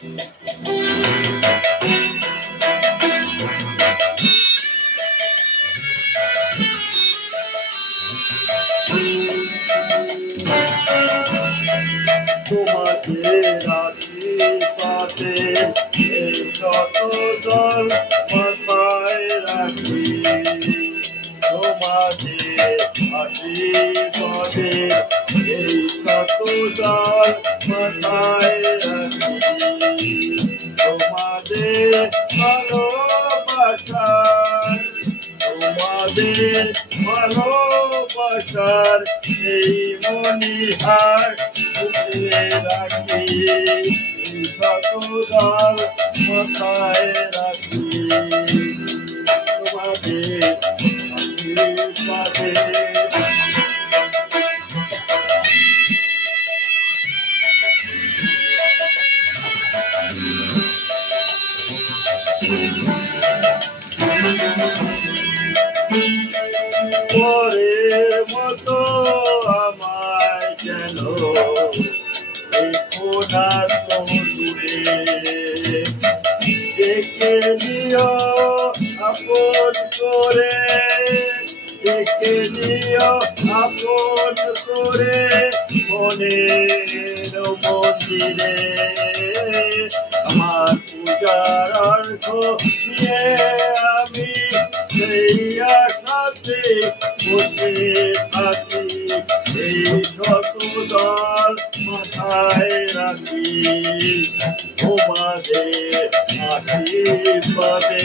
তোমাদের আশীর্বাদে এই শত দল মাথায় রাখি, তোমাদের আশীর্বাদে এই শত দল মাথায় রাখি, তোমাদের ভালোবাসার তোমাদের ভালোবাসার এই মনিহার বুকে রাখি, সকল মাথায় রাখি, তোমাদের আশীর্বাদে। পরের মতো আমায় যেন রেখো না তো দূরে, ডেকে নিও আপন করে, ডেকে নিও আপন করে মনের মন্দিরে, আমার পূজার অর্থ নিয়ে আমি সেই আশাতে বসে থাকি, এই শত দল মাথায় রাখি, তোমাদের আশীর্বাদে।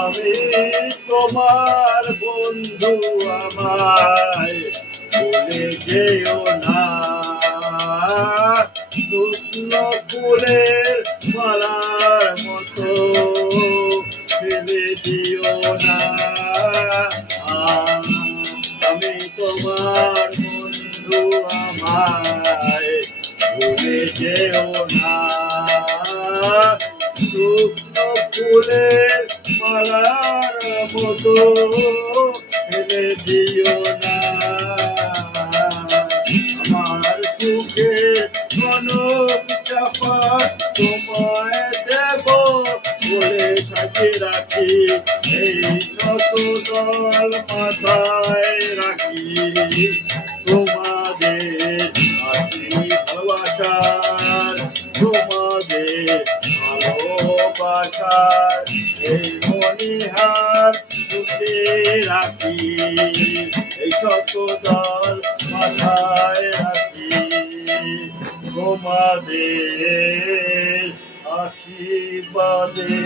আমি তোমার বন্ধু, আমায় ভুলে যেও না, শুকনো ফুলের মালার মতো ফেলে দিও না, আমি তোমার বন্ধু, আমায় ভুলে যেও না, শুকনো ফুলের মালার মতো ফেলে দিও না, আমার সুখে কনক চাপা তোমায় দেব বলে সাজিয়ে রাখি, এই শত দল মাথায় রাখি, তোমাদের ভালোবাসার, তোমাদের ভালোবাসার এই মনিহার বুকে রাখি, এই শত দল মাথায় রাখি, তোমাদের আশীর্বাদে।